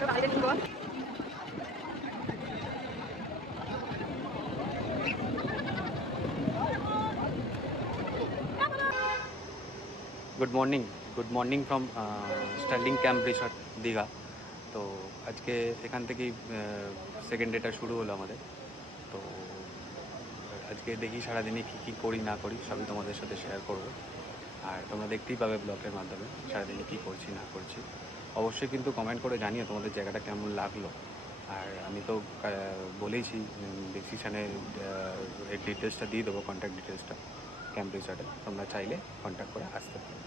Good morning from Sterling camp resort Digha. তো আজকে এখান থেকেই সেকেন্ড ডেটা শুরু হলো আমাদের। তো আজকে দেখি সারাদিনে কী করি না করি সবই তোমাদের সাথে শেয়ার করব। আর তোমরা দেখতেই পাবে ব্লগের মাধ্যমে সারাদিনে কী করছি না করছি। অবশ্যই কিন্তু কমেন্ট করে জানিও তোমাদের জায়গাটা কেমন লাগলো। আর আমি তো বলেইছি ডিসক্রিপশানে এর ডিটেলসটা দিয়ে দেবো, কন্ট্যাক্ট ডিটেলসটা ক্যাম্প রিসর্টে। তোমরা চাইলে কন্ট্যাক্ট করে আসতে পারো।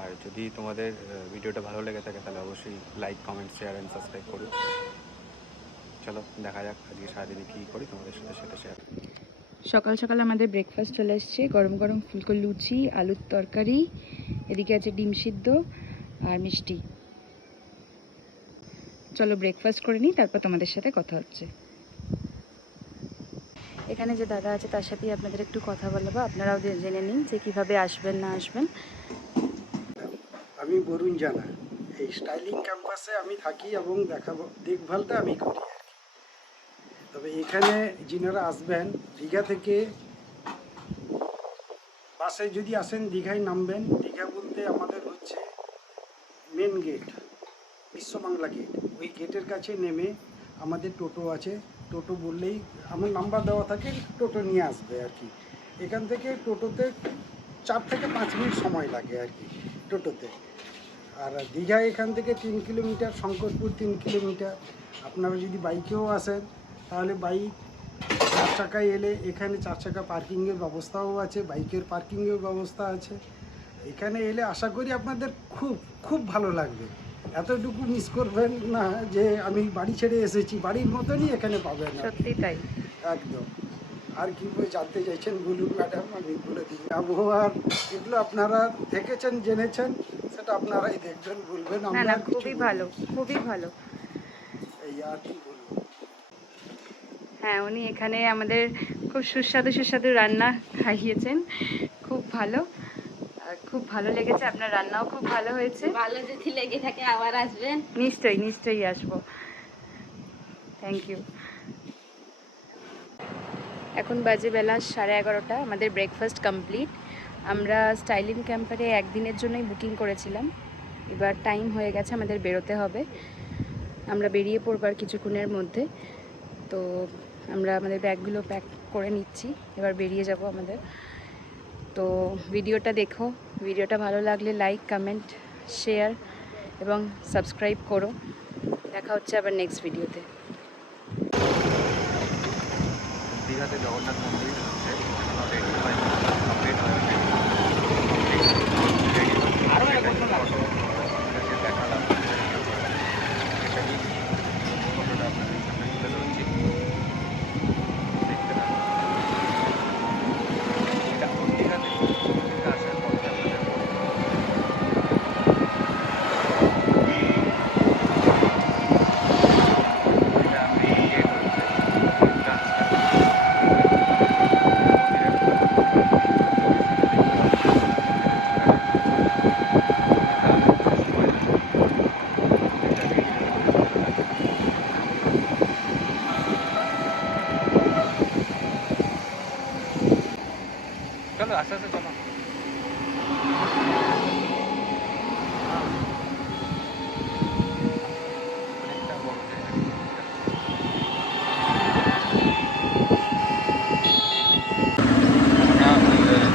আর যদি তোমাদের ভিডিওটা ভালো লেগে থাকে তাহলে অবশ্যই like, comment, share and subscribe করো। চলো দেখা যাক আজকে সারাদিনে কী করি তোমাদের সাথে সেটা শেয়ার। সকাল সকাল আমাদের ব্রেকফাস্ট চলে এসছে, গরম গরম ফুলকো লুচি, আলুর তরকারি, এদিকে আছে ডিম সিদ্ধ আর মিষ্টি। চলো ব্রেকফাস্ট করে নিই, তারপর তোমাদের সাথে কথা হচ্ছে। এখানে যে দাদা আছে তার সাথেই আপনাদের একটু কথা বলবো, আপনারাও জেনে নিন যে কীভাবে আসবেন না আসবেন। আমি বরুণ জানা, এই স্টাইলিং ক্যাম্পাসে আমি থাকি এবং দেখভালটা আমি করি আর কি। তবে এখানে যিনারা আসবেন দীঘা থেকে বাসে যদি আসেন দীঘায় নামবেন। দীঘা বলতে আমাদের হচ্ছে মেন গেট, বিশ্ববাংলা গেট। ওই গেটের কাছে নেমে আমাদের টোটো আছে, টোটো বললেই আমার নাম্বার দেওয়া থাকে, টোটো নিয়ে আসবে আর কি। এখান থেকে টোটোতে 4 থেকে 5 মিনিট সময় লাগে আর কি টোটোতে। আর দীঘা এখান থেকে 3 কিলোমিটার, শঙ্করপুর 3 কিলোমিটার। আপনারা যদি বাইকেও আসেন তাহলে বাইক 4 চাকায় এলে এখানে 4 চাকা পার্কিংয়ের ব্যবস্থাও আছে, বাইকের পার্কিংয়ের ব্যবস্থা আছে। এখানে এলে আশা করি আপনাদের খুব খুব ভালো লাগবে। এতটুকু মিস করবেন না যে আমি বাড়ি ছেড়ে এসেছি, বাড়ির মতনই এখানে পাবেন। সত্যি তাই, একদম। আর কি জানতে চাইছেন বলুন ম্যাডাম, আমি বলে দিই। আবহাওয়ার এগুলো আপনারা দেখেছেন, জেনেছেন, সেটা আপনারাই দেখবেন, বলবেন। না খুবই ভালো, খুবই ভালো। এই আর কি বলবো। হ্যাঁ, উনি এখানে আমাদের খুব সুস্বাদু রান্না খাইয়েছেন, খুব ভালো। আর খুব ভালো লেগেছে, আপনার রান্নাও খুব ভালো হয়েছে। ভালো যদি লেগে থাকে আবার আসবেন। নিশ্চয়ই আসবো। Thank you. এখন বাজে বেলা 11:30, আমাদের ব্রেকফাস্ট কমপ্লিট। আমরা স্টাইলিং ক্যাম্পারে একদিনের জন্যই বুকিং করেছিলাম, এবার টাইম হয়ে গেছে, আমাদের বেরোতে হবে। আমরা বেরিয়ে পড়ব আর কিছুক্ষণের মধ্যে। তো আমরা আমাদের ব্যাগগুলো প্যাক করে নিচ্ছি, এবার বেরিয়ে যাব আমাদের। তো ভিডিওটা দেখো, ভিডিওটা ভালো লাগলে লাইক, কমেন্ট, শেয়ার এবং সাবস্ক্রাইব করো। দেখা হচ্ছে আবার নেক্সট ভিডিওতে। দীঘাতে জগন্নাথ মন্দির চলো আস্তে আস্তে চলো।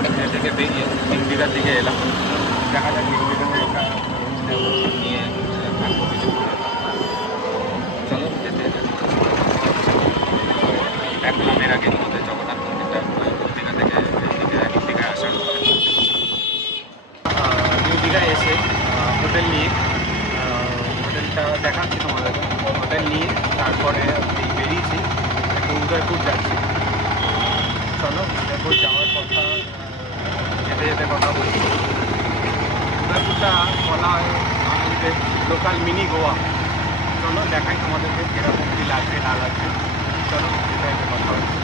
আমরা থেকে বেরিয়ে দীঘার দিকে এলাম। দেখা যাক দীঘা থেকে একটা নিয়ে থাকবো কিছু। চলো যেতে এক নামের আগে আমাদের জগন্নাথ মন্দিরটা দীঘা থেকে দীঘায় আসার নিউ দীঘায় এসে হোটেল নিয়ে, হোটেলটা দেখাচ্ছি তোমাদের। হোটেল নিয়ে তারপরে বেরিয়েছি, একটু উদয়পুর যাচ্ছি। চলো উদয়পুর যাওয়ার কথা যেতে যেতে কথা বলছি। উদয়পুরটা বলা হয় আমাদের লোকাল মিনি গোয়া। চলো দেখাই তোমাদেরকে কীরকম কী লাগবে না লাগবে। চলো যেতে যেতে কথা বলছি।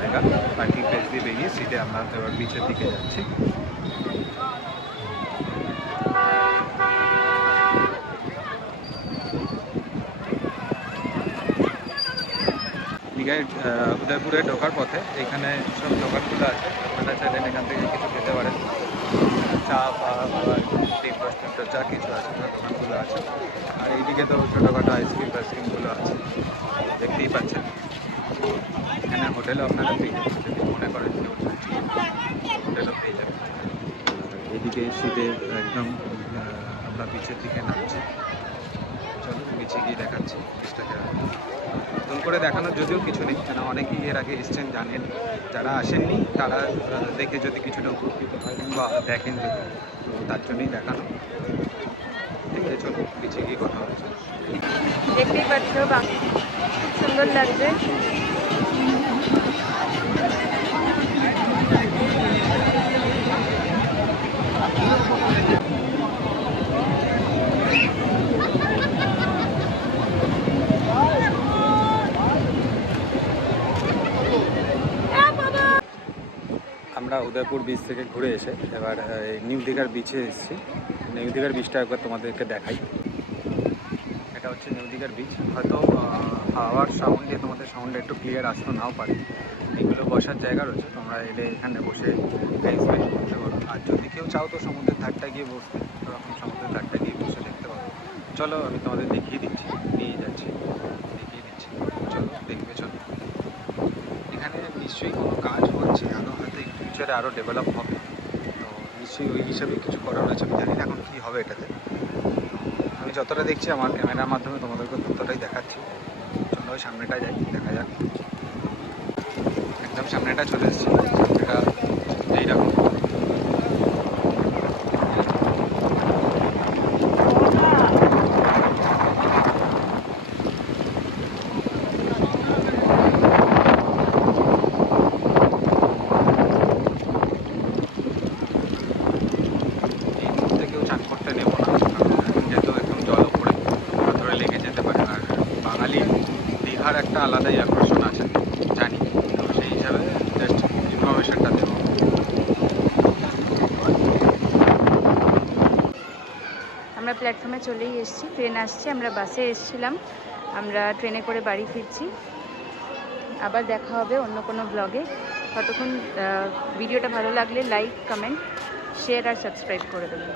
জায়গা। পার্কিং প্লেস দিয়ে বেরিয়ে সিটে আমরা এবার বিচের দিকে যাচ্ছি। দীঘায় উদয়পুরে ঢোকার পথে এখানে সব দোকানগুলো আছে, আপনারা চাইলেন এখান থেকে কিছু খেতে পারেন। চা বা টি রেস্টুরেন্টের যা কিছু আছে সব দোকানগুলো আছে। আর এইদিকে তো ছোটোখাটো আইসক্রিমগুলো আছে, দেখতেই পাচ্ছেন। এখানে হোটেলও আপনারা পেয়ে যাবেন, যদি মনে করেন কেউ হোটেলও পেয়ে যাবেন। এদিকে সিটে একদম আমরা বিচের দিকে নামছি। চলো বিচে গিয়ে দেখাচ্ছি বিচটাকে। নতুন করে দেখানোর যদিও কিছু নেই, কেন অনেকেই এর আগে এসছেন, জানেন। যারা আসেননি তারা দেখে যদি কিছুটা উপকৃত হয় বা দেখেন যদি, তো তার জন্যই দেখানো। ঠিক আছে, চলো বিচে গিয়ে কথা হচ্ছে। দেখতেই পাচ্ছ খুব সুন্দর লাগছে। আমরা উদয়পুর বিচ থেকে ঘুরে এসে এবার নিউ দীঘার বিচে এসেছি। নিউ দীঘার বিচটা একবার তোমাদেরকে দেখাই। এটা হচ্ছে নিউ দীঘার বিচ। হয়তো হাওয়ার সাউন্ডে তোমাদের সাউন্ডে একটু ক্লিয়ার আসতে নাও পারে। এগুলো বসার জায়গা রয়েছে, তোমরা এলে এখানে বসে টাইম স্পেন্ড করতে পারো। আর যদি কেউ চাও তো সমুদ্রের ধারটায় গিয়ে বসতে, তখন সমুদ্রের ধারটায় গিয়ে বসে দেখতে পারো। চলো আমি তোমাদের দেখিয়ে দিচ্ছি, নিয়ে যাচ্ছি, দেখিয়ে দিচ্ছি। চলো দেখবে, চলো। এখানে নিশ্চয়ই কোনো কাজ হচ্ছে, আরও হয়তো ফিউচারে আরও ডেভেলপ হবে। তো নিশ্চয়ই ওই হিসাবে কিছু করা হয়েছে, আমি জানি না এখন কী হবে এটাতে। আমি যতটা দেখছি আমার ক্যামেরার মাধ্যমে তোমাদেরকে ততটাই দেখাচ্ছি। চলো ওই সামনেটা যাই, দেখা যাক। একদম সামনেটা চলে এসেছি, সামনেটা এইরকম। কেউ চান করতে নেবো না, কারণ যেহেতু একদম জল উপরে ধরে লেগে যেতে পারে। আর বাঙালির দীঘার একটা আলাদাই আকর্ষণ আছে, জানি। তো সেই হিসাবে জাস্ট ইনফরমেশনটা দেবো। আমরা প্ল্যাটফর্মে চলেই এসেছি, ট্রেন আসছে। আমরা বাসে এসেছিলাম, আমরা ট্রেনে করে বাড়ি ফিরছি। আবার দেখা হবে অন্য কোনো ব্লগে। ততক্ষণ ভিডিওটা ভালো লাগলে লাইক, কমেন্ট, শেয়ার আর সাবস্ক্রাইব করে দেবেন।